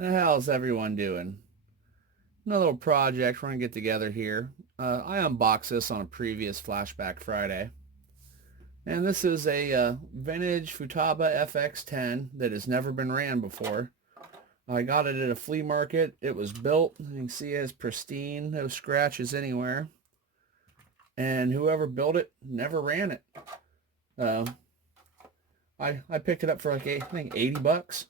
How's everyone doing? Another little project we're gonna get together here. I unboxed this on a previous Flashback Friday, and this is a vintage Futaba FX-10 that has never been ran before. I got it at a flea market. It was built. You can see it's pristine, no scratches anywhere. And whoever built it never ran it. Uh, I picked it up for like I think 80 bucks.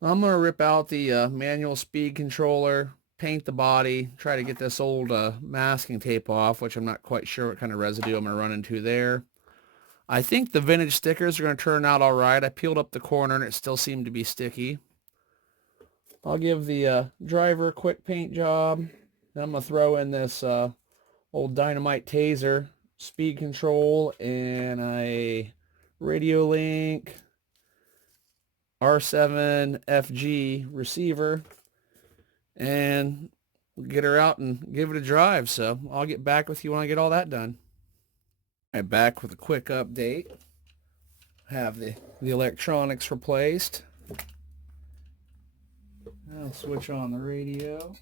I'm going to rip out the manual speed controller, paint the body, try to get this old masking tape off, which I'm not quite sure what kind of residue I'm going to run into there. I think the vintage stickers are going to turn out all right. I peeled up the corner and it still seemed to be sticky. I'll give the driver a quick paint job. Then I'm going to throw in this old dynamite taser, speed control, and a radio link R7 FG receiver, and get her out and give it a drive. So I'll get back with you when I get all that done. All right, back with a quick update. Have the electronics replaced. I'll switch on the radio.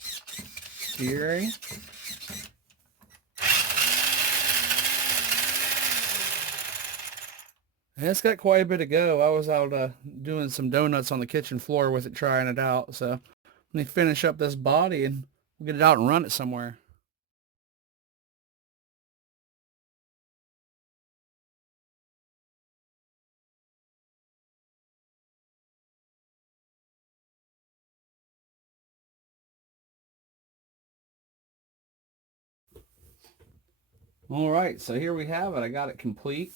Steering. And it's got quite a bit to go. I was out doing some donuts on the kitchen floor with it, trying it out. So let me finish up this body and we'll get it out and run it somewhere. All right, so here we have it. I got it complete.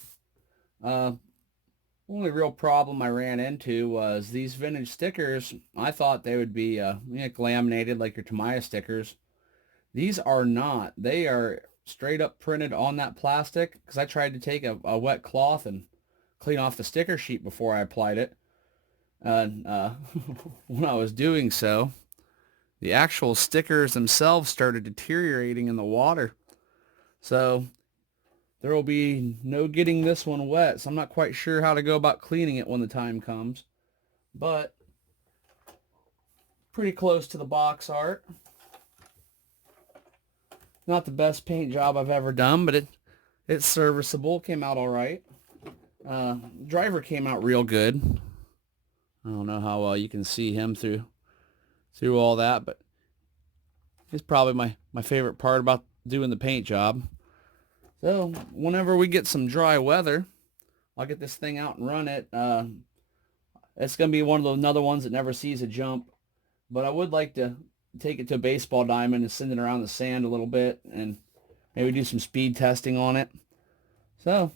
Only real problem I ran into was these vintage stickers. I thought they would be laminated like your Tamiya stickers. These are not. They are straight up printed on that plastic because I tried to take a wet cloth and clean off the sticker sheet before I applied it. And when I was doing so, the actual stickers themselves started deteriorating in the water. So there will be no getting this one wet, so I'm not quite sure how to go about cleaning it when the time comes. But pretty close to the box art. Not the best paint job I've ever done, but it's serviceable. Came out all right. Driver came out real good. I don't know how well you can see him through all that, but it's probably my favorite part about doing the paint job. So whenever we get some dry weather, I'll get this thing out and run it. It's going to be one of those another ones that never sees a jump, but I would like to take it to a baseball diamond and send it around the sand a little bit and maybe do some speed testing on it. So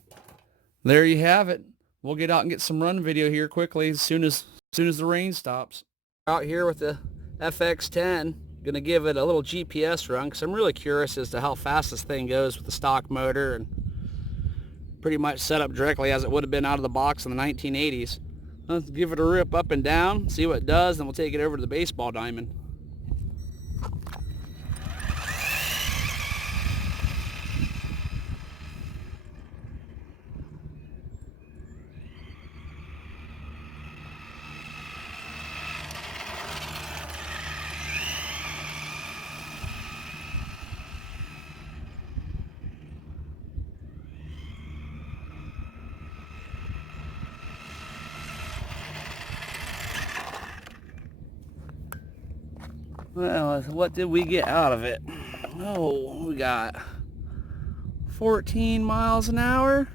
there you have it. We'll get out and get some run video here quickly as soon as the rain stops. Out here with the FX-10. Gonna give it a little GPS run because I'm really curious as to how fast this thing goes with the stock motor, and pretty much set up directly as it would have been out of the box in the 1980s. Let's give it a rip up and down, see what it does, then we'll take it over to the baseball diamond. Well, what did we get out of it? Oh, we got 14 miles an hour.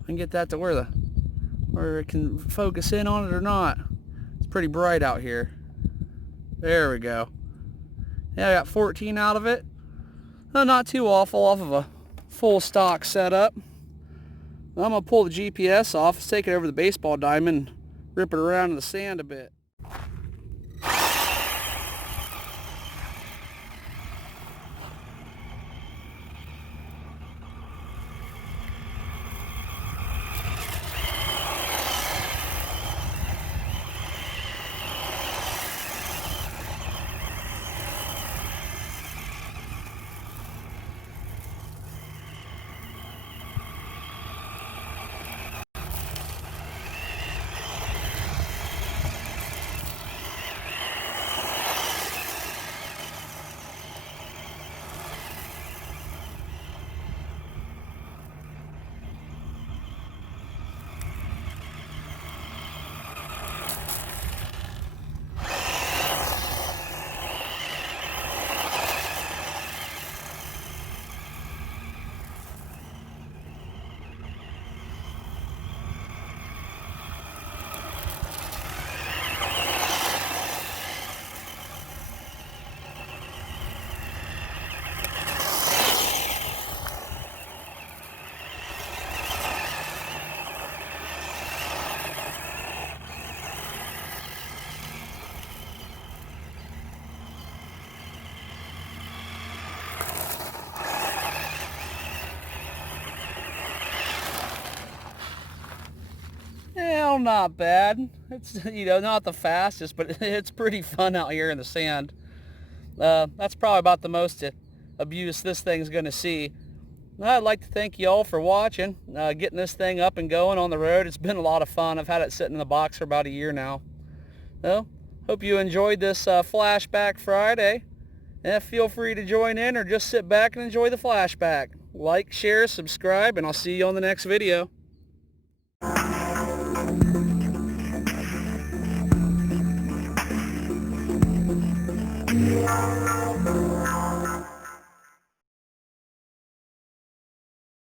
I can get that to where it can focus in on it or not. It's pretty bright out here. There we go. Yeah, I got 14 out of it. Not too awful off of a full stock setup. I'm gonna pull the GPS off, let's take it over to the baseball diamond, rip it around in the sand a bit. Well, not bad. It's, not the fastest, but it's pretty fun out here in the sand. That's probably about the most abuse this thing's going to see. I'd like to thank you all for watching, getting this thing up and going on the road. It's been a lot of fun. I've had it sitting in the box for about a year now. Well, hope you enjoyed this Flashback Friday. And feel free to join in or just sit back and enjoy the flashback. Like, share, subscribe, and I'll see you on the next video. Yeah.